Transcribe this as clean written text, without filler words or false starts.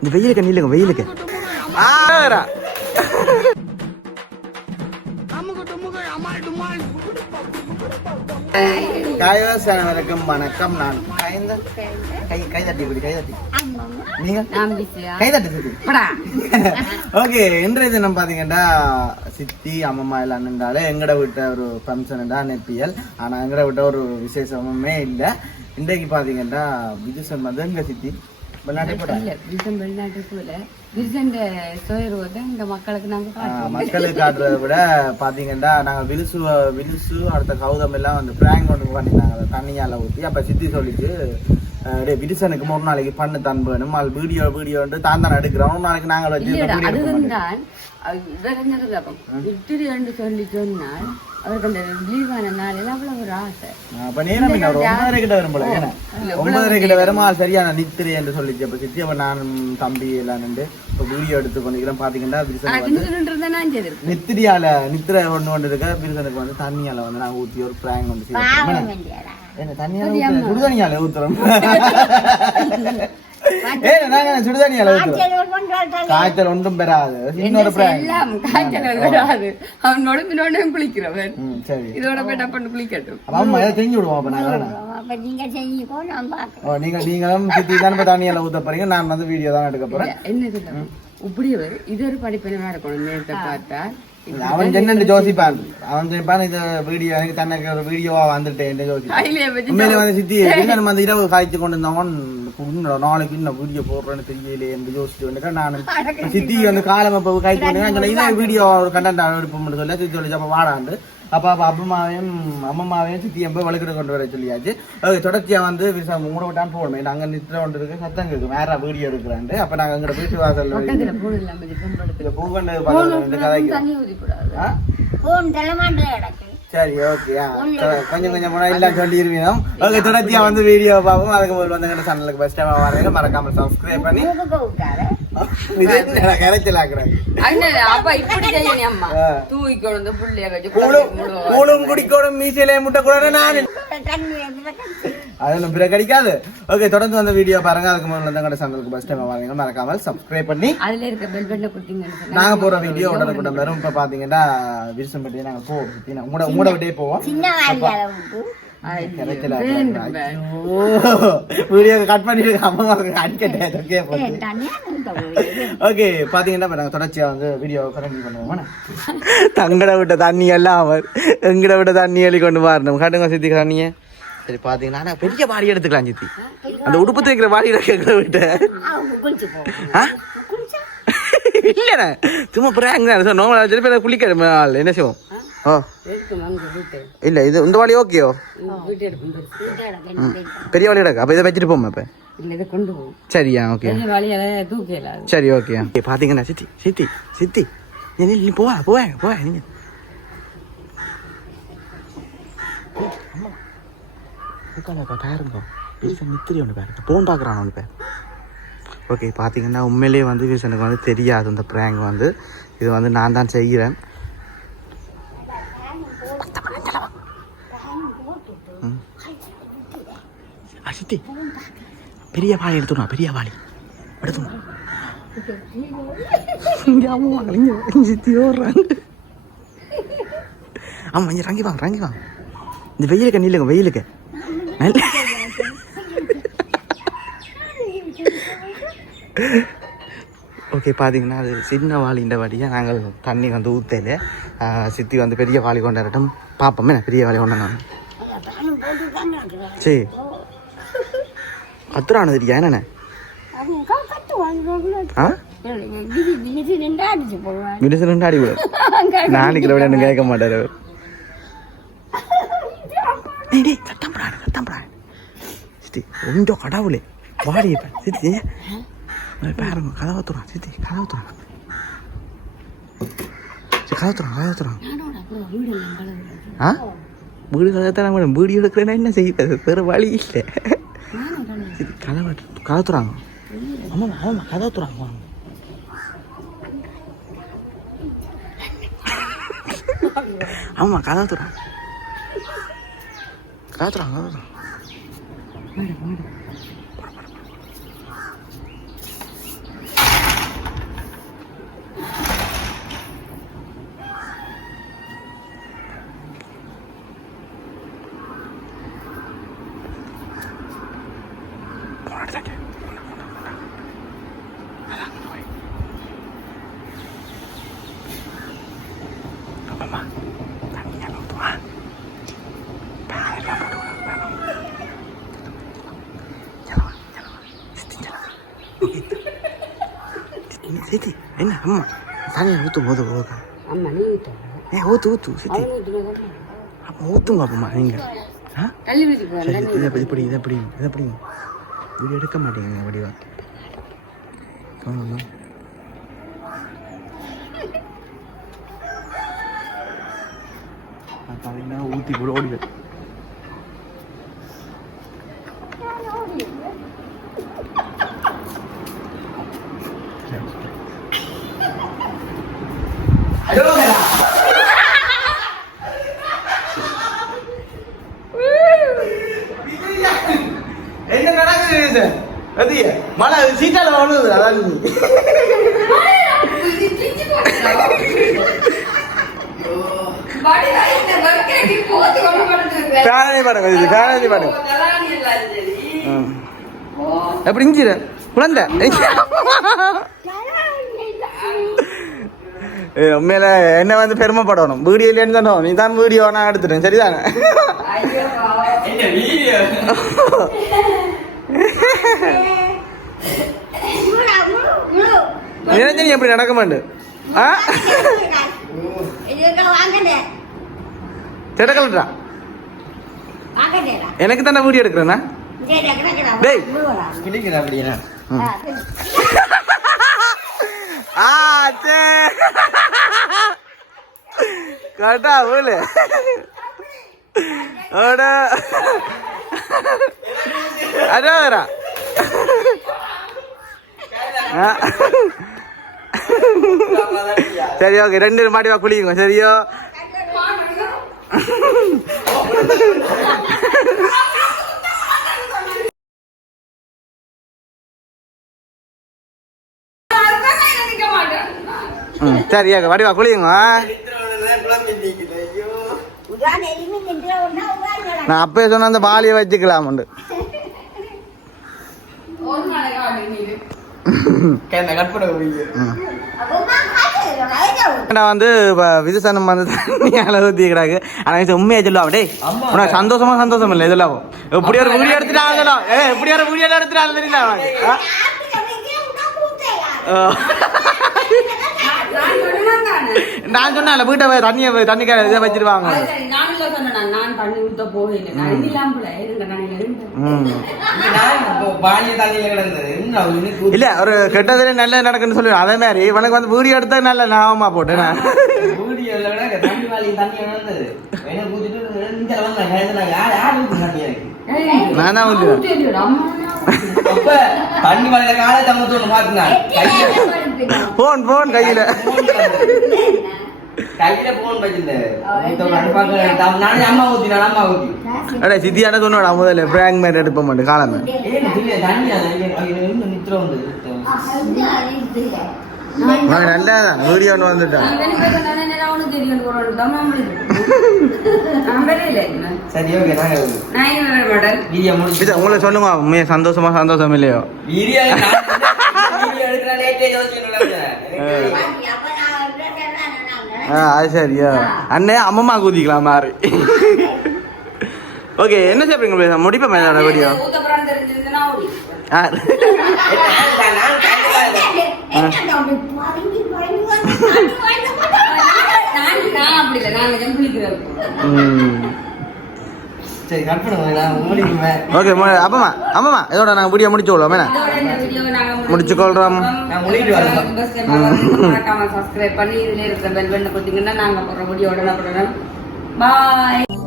இந்த வெயிலுக்கு நில்லுங்க வெயிலுக்கு வணக்கம் வணக்கம். நான் கை தட்டி நீங்க கை தட்டி ஓகே. இன்றைய தினம் பாத்தீங்கன்னா சித்தி அம்மம்மா எல்லாம் நின்றாலே எங்கட விட்ட ஒரு ஃபங்க்ஷன் தான் நெப்பியல். ஆனா எங்கட விட்ட ஒரு விசேஷமுமே இல்லை. இன்றைக்கு பாத்தீங்கன்னா விஜயசன் வந்து எங்க சித்தி மக்களுக்கு காட்டுறத விட பாத்தீங்கன்னா நாங்க விலுசு அடுத்த கௌதம் எல்லாம் வந்து பிராங்க் ஒன்று பண்ணிருந்தாங்க தண்ணியால ஊற்றி. அப்ப சித்தி சொல்லிச்சு விலுசனுக்கு 3 நாளைக்கு பண்ணு தான் வேணும், அது வீடியோ தான் தான் எடுக்கிறோம். 1 நாளைக்கு நாங்கள் வச்சு சொல்லி சொன்னால் அவருக்கு அந்த லீவான நாள் அவ்வளவு ஒரு ஆசை. அப்ப நேரம் 9:30 கிட்ட வரும் போல 9:30 கிட்ட வருமா சரியான நித்திரை என்று சொல்லிச்சு. அப்ப சித்தி அப்ப நானும் தம்பி எல்லாம் நின்று வீடியோ எடுத்து கொண்டிருக்கிறோம். பாத்தீங்கன்னா நித்திரை ஒண்ணு இருக்க பிரிசனுக்கு வந்து தண்ணியால வந்து நாங்க ஊத்தி ஒரு பிராங்க் வந்து தண்ணியால சுடுதண்ணியால ஊத்துறோம். சுடுதண்ணியால ஊத்துறோம். காய்ச்சல் ஒன்றும் பெறாது. இன்னொரு அவனோட குளிக்கிறவன் இதோட குளிக்கட்டும். செஞ்சு விடுவோம். நீங்களும் சித்தி தான் தண்ணியால ஊத்த போறீங்க, நான் வந்து வீடியோ தான் எடுக்க போறேன். என்ன இப்படி இது ஒரு படிப்பினமா இருக்கணும். நேரத்தை பார்த்தா அவன் என்னன்னு யோசிப்பான். அவன் நினைப்பான் இந்த வீடியோ எனக்கு தனக்கு ஒரு வீடியோவா வந்துட்டேன் உண்மையிலே வந்து சித்தி நம்ம அந்த இரவு காய்ச்சி கொண்டு இருந்தவன் நாளைக்கு இன்னும் வீடியோ போடுறேன்னு தெரியலையே என்று யோசிச்சு வந்துட்டேன். நான் சித்தி வந்து காலம் அப்போ காய்ச்சி கொண்டு இதே வீடியோ ஒரு கண்டென்ட் எடுப்போம்னு சொல்ல சித்தி சொல்லி அப்போ வாடாண்டு அப்போ அம்மம்மாவையும் சித்தி எப்போ வழுக்கிட்டு கொண்டு வர சொல்லியாச்சு. தொடர்ச்சியா வந்து மூட விட்டான்னு போடணும். அங்க நித்திர கொண்டு இருக்கு சத்தம் இருக்கு வேற வீடியோ இருக்கிறாண்டு. அப்ப நாங்க அங்க வீட்டு வாசல் சரி ஓகே கொஞ்சம் எல்லாம் சொல்லிருவீங்க. ஓகே தொடர்ச்சியா வந்து வீடியோ பார்ப்போம். அதுக்கு முதல் வந்து சேனலுக்கு ஃபர்ஸ்ட் டைம் வரீங்க மறக்காம சப்ஸ்கிரைப் பண்ணி குடிக்கணும் மீசையிலே முட்டை கூட நான் அது பிறகு கிடைக்காது. ஓகே தொடர்ந்து வந்து வீடியோ பாருங்க. அதுக்கு முதல்ல சேனலுக்கு ஃபர்ஸ்ட் டைம் வரீங்க மறக்காம சப்ஸ்கிரைப் பண்ணி அதுல இருக்க பெல் பட்டனை குத்திங்க. நாங்க போற வீடியோ உடனே வரும். இப்ப பாத்தீங்கன்னா விருசம்பட்டி நாங்க போவோம் மூட விட்டே போவோம். வீடியோ கட் பண்ணிட்டு அம்மா ஓகே பாத்தீங்கன்னா தொடர்ச்சியா வந்து வீடியோ கண்டினியூ பண்ணுவோம். தங்கட விட்ட தண்ணி எல்லாம் அவர் எங்கட விட்ட தண்ணி எழுதி கொண்டு வரணும். கட்டுங்க சித்தி தண்ணிய. சரி பாத்தீங்கன்னா பெரிய பாடி எடுத்துக்கலாம் சித்தி. அந்த உடுப்பு தைக்கிற பாடி எங்களை விட்டு இல்ல சும்மா பிராங்க நோம்பு குளிக்கிற என்ன செய்வோம். இல்ல இது இந்த வாளி ஓகேயோ பெரிய வாளி எடுக்க அப்ப இதை வச்சுட்டு போமா இப்ப சரியா ஓகே சரி ஓகே. பாத்தீங்கன்னா சித்தி சித்தி சித்தி நீ போவ நீங்க பாருங்க நித்திரி ஒன்று பாருங்க போன் பாக்குறான் ஒன்று பேர். ஓகே பாத்தீங்கன்னா உண்மையிலேயே வந்து எனக்கு வந்து தெரியாது இந்த பிராங்க் வந்து இது வந்து நான் தான் செய்கிறேன். சித்தி பெரிய வாளி எடுத்துனா பெரிய வாளி எடுத்துனா சித்தி ஓடுறாங்க. ஆமா இங்க ரங்கி வாங்க இந்த வெயிலுக்கு நில்லுங்க வெயிலுக்கு ஓகே பார்த்தீங்கன்னா அது சின்ன வாளின்ற வாடியாக நாங்கள் தண்ணி வந்து ஊற்றல. சித்தி வந்து பெரிய வாளி கொண்டாடட்டும் பார்ப்போமே. பெரிய வாளி கொண்டாங்க சரி கத்துறானு தெரியா என்னண்ணே மிடிசன் அடி கூட நாளைக்கு விட கேட்க மாட்டாரு. கொஞ்சம் கடவுளே வாடி சித்தி பாருங்க கதவை தூரம் சித்தி கதவை தூரம் வீடு கதத்தான் மேடம் வீடு எடுக்கிறேன்னா என்ன செய்யுது வேறு வழி இல்லை. கதவை தூராங்க ஆமாம் கதவை தூராங்க ஆமாம் கதவை தூராங்க Siti, என்ன அம்மா தண்ணி ஊற்றும் போது போதும் அம்மா நீ ஊத்து ஊற்று சித்தி அப்போ ஊற்றுங்க அப்பம்மா நீங்கள் சரி இதை இப்படி இப்படி எடுக்க மாட்டேங்க வடிவா ஊற்றி கூட ஓடிடு என்ன நடக்குது மழை சீட்டால வருது அதான் எப்படி இஞ்சிரு குழந்தை உண்மையில என்ன வந்து பெருமைப்படணும் வீடியோ இல்லைன்னு சொன்னோம் நீ தான் வீடியோ நான் எடுத்துட்டேன் சரிதானே நினைச்ச எப்படி நடக்க மாட்டேன் செடக்கலட்டா எனக்கு தானே வீடியோ எடுக்கிறேன்னா டேய் அப்படின்னா கட்டா போல அதான் சரி ஓகே 2 மாடி வா குளிக்குங்க சரியோ சரி வடிவா குளியுங்க நான் அப்பயே சொன்ன அந்த பாலியை வச்சுக்கலாம் உண்டு வந்து விதுசனம் வந்து தண்ணியால ஊத்திக்கிறாங்க ஆனா உண்மையா சொல்லுவாங்க டேய் உனக்கு சந்தோஷம் இல்லை இதெல்லாம் எப்படி ஒரு வீடியோ எடுத்துட்டாங்களோ எப்படி ஒரு வீடியோ எடுத்துட்டாங்க தெரியல நான் சொன்னேன் வீட்டை தண்ணி இதை வச்சிருவாங்க இல்ல ஒரு கெட்டதுல நல்ல நடக்குன்னு சொல்லி அதே மாதிரி உனக்கு வந்து வீடியோ எடுத்தா நல்ல லாபமா போட்டேன் நான் தான் போன் கையில சித்தியான சொன்னா முதல்ல பிராங்க் மேட் எடுப்ப மாட்டேன் காலமே நல்லதான் வீடியோ ஒன்று வந்துட்டான் உங்களை சொல்லுமா உண்மையா சந்தோஷம் இல்லையோ அது சரியா அண்ணே அம்மம்மா கூதிக்கலாம் மாறி ஓகே என்ன சாப்பிடுங்க முடிப்பேன் வீடியோ ஓகே அப்பமா இதோட நாங்கள் வீடியோ முடிச்சுக்கொள்வோம் முடிச்சுக்கொள்றோம் சப்ஸ்கிரைப் பண்ணி இதுல இருக்கிற பெல் பட்டனை கொடுத்தீங்கன்னா நாங்கள் போடுற வீடியோ உடனே பாய்.